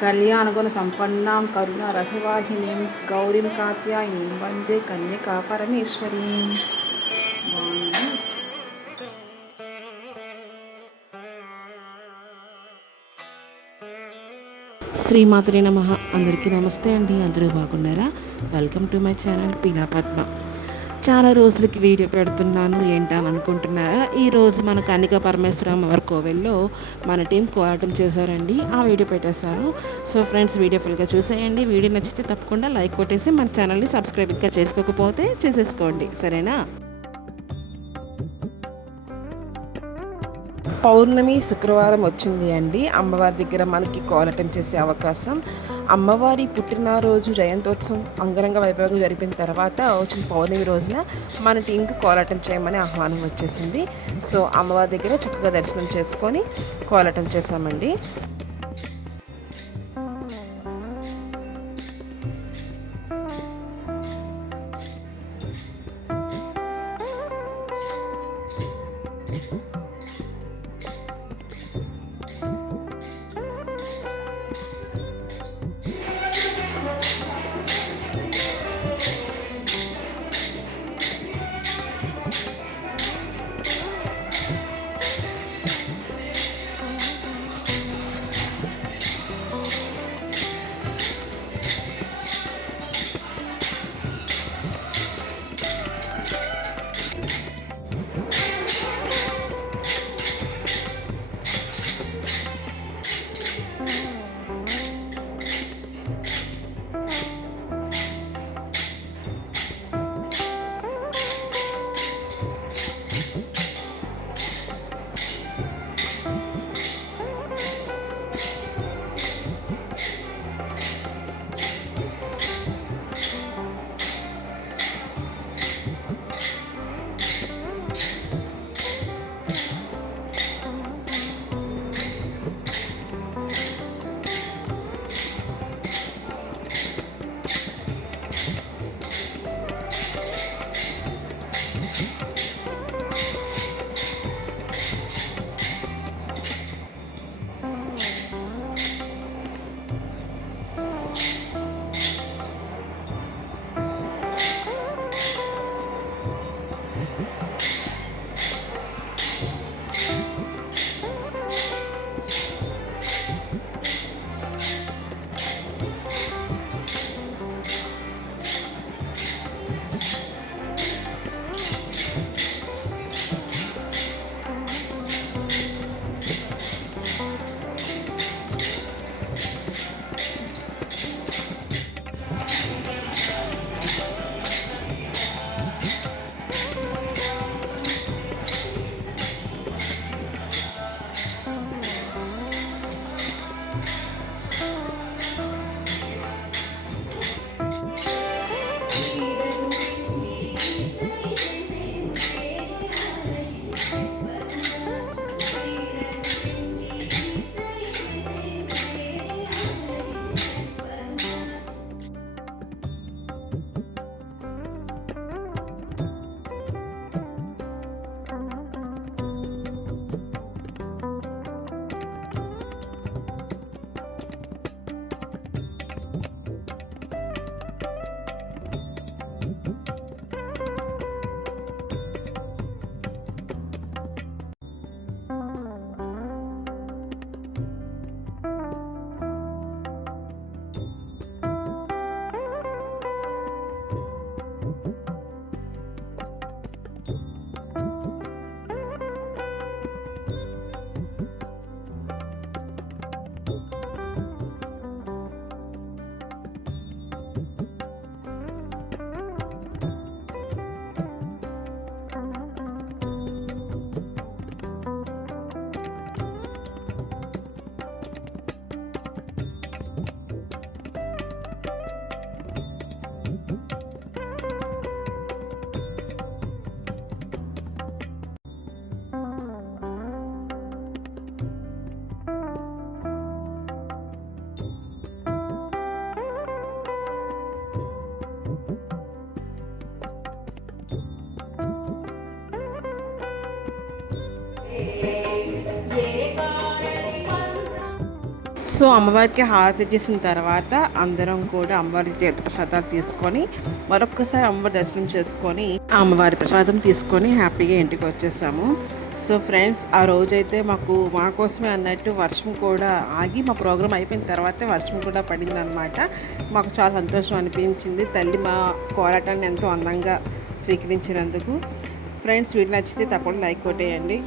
కళ్యాణగుణ సంపన్నాం కరుణా రసవాహినీం గౌరీం కాత్యాయనీం వందే కన్యకా పరమేశ్వరీం. శ్రీమాతృ నమః. అందరికీ నమస్తే అండి. అందరూ బాగున్నారా? వెల్కమ్ టు మై ఛానల్ పీనా పద్మ. చాలా రోజులకి వీడియో పెడుతున్నాను ఏంటని అనుకుంటున్నారా? ఈరోజు మన కన్యకా పరమేశ్వర అమ్మవారి కోవెల్లో మన టీం కోలాటం చేశారండి. ఆ వీడియో పెట్టేశాను. సో ఫ్రెండ్స్, వీడియో ఫుల్గా చూసేయండి. వీడియో నచ్చితే తప్పకుండా లైక్ కొట్టేసి మన ఛానల్ని సబ్స్క్రైబ్ ఇంకా చేసుకోకపోతే చేసేసుకోండి, సరేనా? పౌర్ణమి శుక్రవారం వచ్చింది అండి. అమ్మవారి దగ్గర మనకి కోలాటం చేసే అవకాశం. అమ్మవారి పుట్టినరోజు జయంతోత్సవం అంగరంగ వైభవంగా జరిపిన తర్వాత వచ్చిన పౌర్ణమి రోజున మన టీంకి కోలాటం చేయమని ఆహ్వానం వచ్చేసింది. సో అమ్మవారి దగ్గర చక్కగా దర్శనం చేసుకొని కోలాటం చేశామండి. సో అమ్మవారికి హారతి ఇచ్చేసిన తర్వాత అందరం కూడా అమ్మవారి తీర్థ ప్రసాదాలు తీసుకొని మరొక్కసారి అమ్మవారి దర్శనం చేసుకొని అమ్మవారి ప్రసాదం తీసుకొని హ్యాపీగా ఇంటికి వచ్చేసాము. సో ఫ్రెండ్స్, ఆ రోజైతే మా కోసమే అన్నట్టు వర్షం కూడా ఆగి మా ప్రోగ్రాం అయిపోయిన తర్వాతే వర్షం కూడా పడిందనమాట. మాకు చాలా సంతోషం అనిపించింది తల్లి మా కోలాటాన్ని ఎంతో అందంగా స్వీకరించినందుకు. ఫ్రెండ్స్, వీడియో నచ్చితే తప్పకుండా లైక్ కొట్టేయండి.